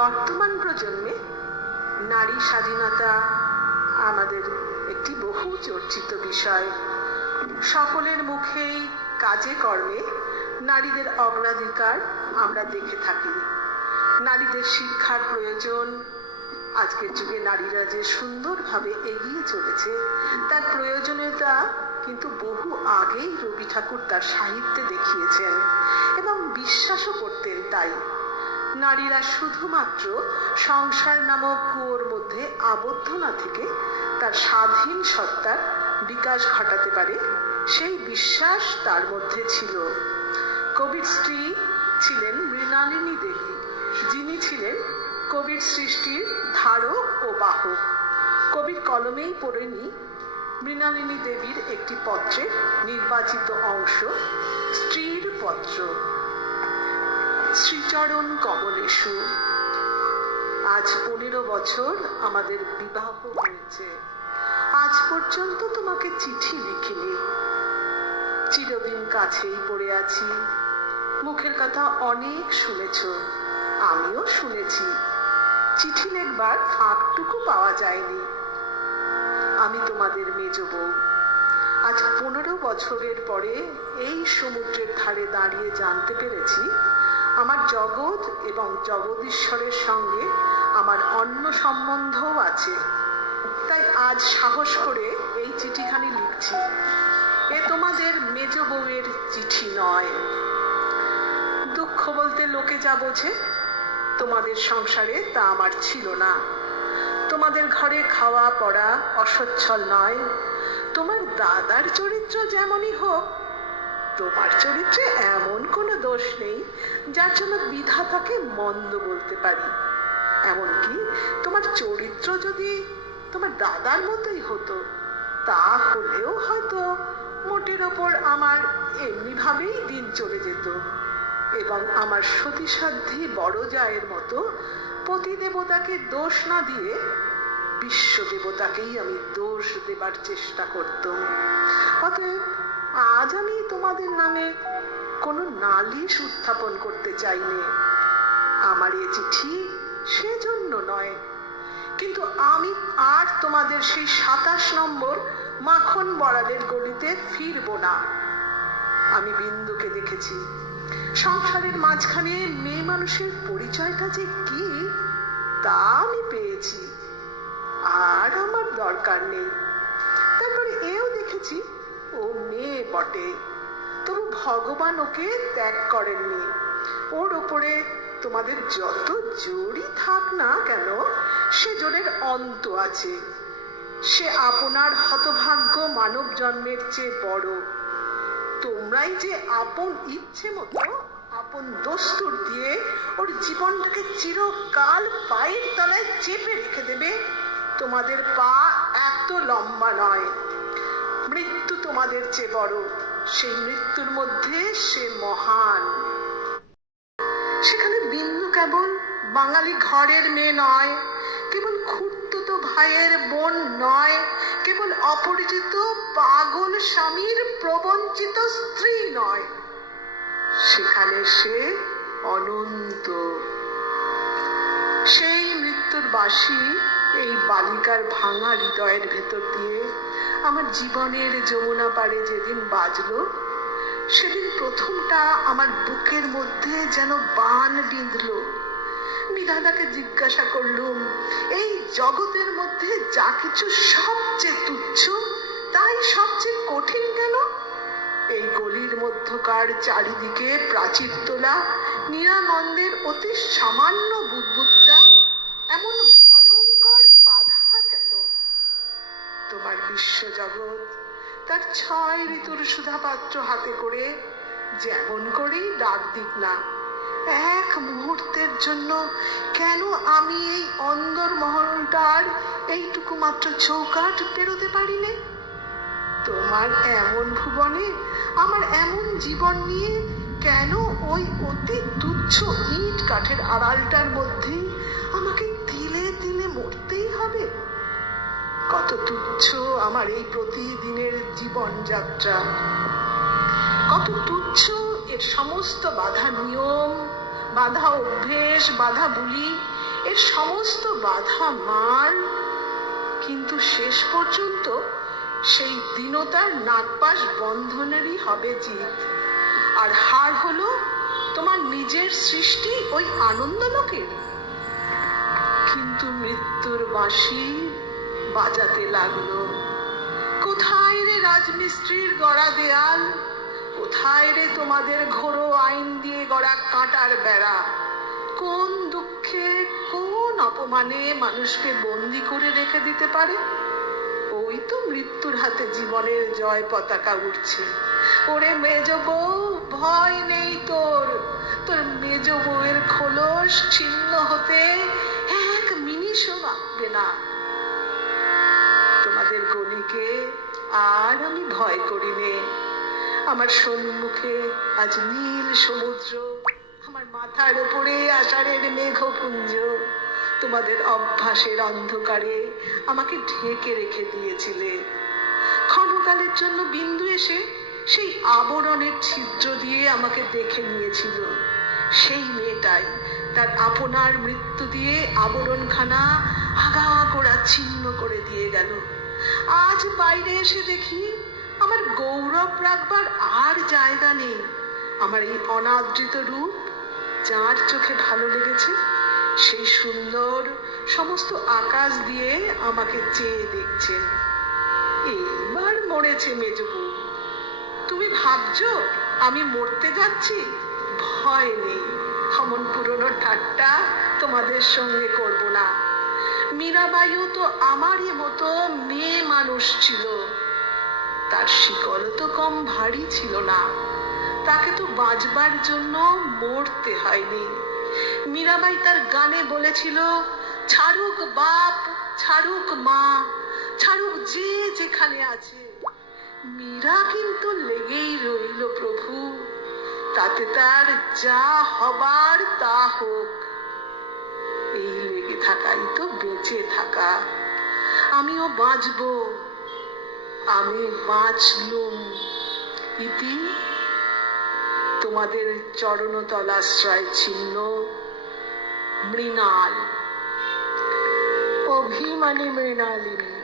বর্তমান প্রজন্মে নারী স্বাধীনতা আমাদের একটি বহু চর্চিত বিষয়। সকলের মুখেই কাজে কর্মে নারীদের অগ্রাধিকার আমরা দেখে থাকি। নারীদের শিক্ষার প্রয়োজন। আজকের যুগে নারীরা যে সুন্দরভাবে এগিয়ে চলেছে তার প্রয়োজনীয়তা কিন্তু বহু আগেই রবি ঠাকুর তার সাহিত্যে দেখিয়েছেন এবং বিশ্বাসও করতেন। তাই নারীরা শুধুমাত্র সংসার নামক কুয়োর মধ্যে আবদ্ধ না থেকে তার স্বাধীন সত্তার বিকাশ ঘটাতে পারে, সেই বিশ্বাস তার মধ্যে ছিল। কবির স্ত্রী ছিলেন মৃণালিনী দেবী, যিনি ছিলেন কবির সৃষ্টির ধারক ও বাহক। কবির কলমেই পড়েনি মৃণালিনী দেবীর একটি পত্রের নির্বাচিত অংশ, স্ত্রীর পত্র। শ্রীচরণ কমলেশু। আজ 15 বছর আমাদের বিবাহ হয়েছে, আজ পর্যন্ত তোমাকে চিঠি লিখিনি। চিরদিন কাছেই পড়ে আছি। মুখের কথা অনেক শুনেছ, আমিও শুনেছি। চিঠি লেখবার ফাঁকটুকু পাওয়া যায়নি। আমি তোমাদের মেজ বউ। আজ 15 বছরের পরে এই সমুদ্রের ধারে দাঁড়িয়ে জানতে পেরেছি আমার জগৎ এবং জগদীশ্বরের সঙ্গে আমার অন্য সম্বন্ধও আছে। তাই আজ সাহস করে এই চিঠিখানি লিখছি। এ তোমাদের মেজ বউয়ের চিঠি নয়। দুঃখ বলতে লোকে যা বোঝে, তোমাদের সংসারে তা আমার ছিল না। তোমাদের ঘরে খাওয়া পড়া অসচ্ছল নয়। তোমার দাদার চরিত্র যেমনই হোক, তোমার চরিত্রে এমন কোনো দোষ নেই যার জন্য বিধাতাকে মন্দ বলতে পারি। এমনকি তোমার চরিত্র যদি তোমার দাদার মতোই হতো, তা হলেও হয়তো মোটের ওপর আমার এমনিভাবেই দিন চলে যেত এবং আমার সতীসাধ্যী বড় জায়ের মতো পতি দেবতাকে দোষ না দিয়ে বিশ্ব দেবতাকেই আমি দোষ দেবার চেষ্টা করতাম। অতএব আজ আমি তোমাদের নামে কোনো নালিশ উত্থাপন করতে চাইনি। আমার এ চিঠি সেজন্য নয়, কিন্তু আমি আর তোমাদের সেই 27 নম্বর মাখন বড়ালের গলিতে ফিরবো না। আমি বিন্দুকে দেখেছি। সংসারের মাঝখানে মেয়ে মানুষের পরিচয়টা যে কি তা আমি পেয়েছি, আর আমার দরকার নেই। তারপরে এও দেখেছি ও মেয়ে বটে, তবু ভগবান ওকে ত্যাগ করেননি। ওর ওপরে তোমাদের যত জোরই থাক না কেন, সে জোরের অন্ত আছে। সে আপনার হতভাগ্য মানব জন্মের চেয়ে বড়। তোমরাই যে আপন ইচ্ছে মতো আপন দস্তুর দিয়ে ওর জীবনটাকে চিরকাল পায়ের তলায় চেপে রেখে দেবে, তোমাদের পা এত লম্বা নয়। মৃত্যু তোমাদের চেয়ে বড়, সেই মৃত্যুর মধ্যে সে মহান। সেখানে বিন্দু কেবল বাঙালি ঘরের মেয়ে নয়, কেবল খুড়তুতো ভাইয়ের বোন নয়, কেবল অপরিচিত পাগল স্বামীর প্রবঞ্চিত স্ত্রী নয়, সেখানে সে অনন্ত। সেই মৃত্যুর বাঁশি এই বালিকার ভাঙা হৃদয়ের ভেতর দিয়ে আমার জীবনের যমুনা পাড়ে যেদিন বাজলো, সেদিন প্রথমটা আমার বুকের মধ্যে যেন বান বিঁধল। বিধাতাকে জিজ্ঞাসা করলুম, এই জগতের মধ্যে যা কিছু সবচেয়ে তুচ্ছ তাই সবচেয়ে কঠিন কেন? এই গলির মধ্যকার চারিদিকে প্রাচীর তোলা নিরানন্দের অতি সামান্য বুদবুদটা এমন ভয়ঙ্কর বাধা কেন? তোমার বিশ্বজগৎ তার 6 ঋতুর সুধাপাত্র হাতে করে যেমন করেই ডাক দিক না, এক মুহূর্তের জন্য কেন আমি এই অন্দর মহলটার এইটুকু মাত্র চৌকাঠ পেরোতে পারিনি? তোমার এমন ভুবনে আমার এমন জীবন নিয়ে কেন ওই অতি তুচ্ছ ইট কাঠের আড়ালটার মধ্যেই আমাকে তিলে তিলে মরতেই হবে? কত তুচ্ছ আমার এই প্রতিদিনের জীবনযাত্রা, কত তুচ্ছ এর সমস্ত বাধা নিয়ম, বাধা অভ্যেস, বাধা বুলি, এর সমস্ত বাধা মার, কিন্তু শেষ পর্যন্ত সেই দীনতার নাগপাশ বন্ধনেরই হবে জিত। আর হার হলো তোমার নিজের সৃষ্টি ওই আনন্দলোকের। কিন্তু মৃত্যুর বাঁশি বাজাতে লাগলো। কোথায় রে রাজমিস্ত্রির গড়া দেয়াল, কোথায় রে তোমাদের ঘোরো আইন দিয়ে গড়া কাঁটার বেড়া? কোন দুঃখে কোন অপমানে মানুষকে বন্দি করে রেখে দিতে পারে? ওই তো মৃত্যুর হাতে জীবনের জয় পতাকা উঠছে। ওরে মেজ বউ, ভয় নেই তোর। তোর মেজ বউয়ের খোলস ছিন্ন হতে এক মিনিটও লাগবে না। তোমাদের গলিকে আর আমি ভয় করি নে। আমার সম্মুখে আজ নীল সমুদ্র, আমার মাথার উপরে আষাঢ়ের মেঘপুঞ্জ। তোমাদের অভ্যাসের অন্ধকারে আমাকে ঢেকে রেখে দিয়েছিলে। ক্ষণকালের জন্য বিন্দু এসে সেই আবরণের ছিদ্র দিয়ে আমাকে দেখে নিয়েছিল। সেই মেয়েটাই তার আপনার মৃত্যু দিয়ে আবরণখানা আগাগোড়া ছিন্ন করে দিয়ে গেল। আজ বাইরে এসে দেখি আমার গৌরব রাখবার আর জায়গা নেই। আমার এই অনাদৃত রূপ যার চোখে ভালো লেগেছে, সেই সুন্দর সমস্ত আকাশ দিয়ে আমাকে চেয়ে দেখছেন। এইবার মরেছে মেজবু। তুমি ভাবছো আমি মরতে যাচ্ছি? ভয় নেই, অমন পুরনো ঠাট্টা তোমাদের সঙ্গে করব না। মীরাবাইও তো আমারই মতো মেয়ে মানুষ ছিল। তার শিকল তো কম ভারী ছিল না। তাকে তো বাঁচবার জন্য মরতে হয়নি। মীরাবাই তার গানে বলেছিল, ছাড়ুক বাপ, ছাড়ুক মা, ছাড়ুক যে যেখানে আছে। মীরা কিন্তু লেগেই রইল প্রভু, তাতে তার যা হবার তা হোক। এই লেগে থাকাই তো বেঁচে থাকা। আমিও বাঁচবো, আমি বাঁচলুম। ইতি তোমাদের চরণতলাশ্রয় ছিন্ন মৃণাল। অভিমানী মৃণালিনী।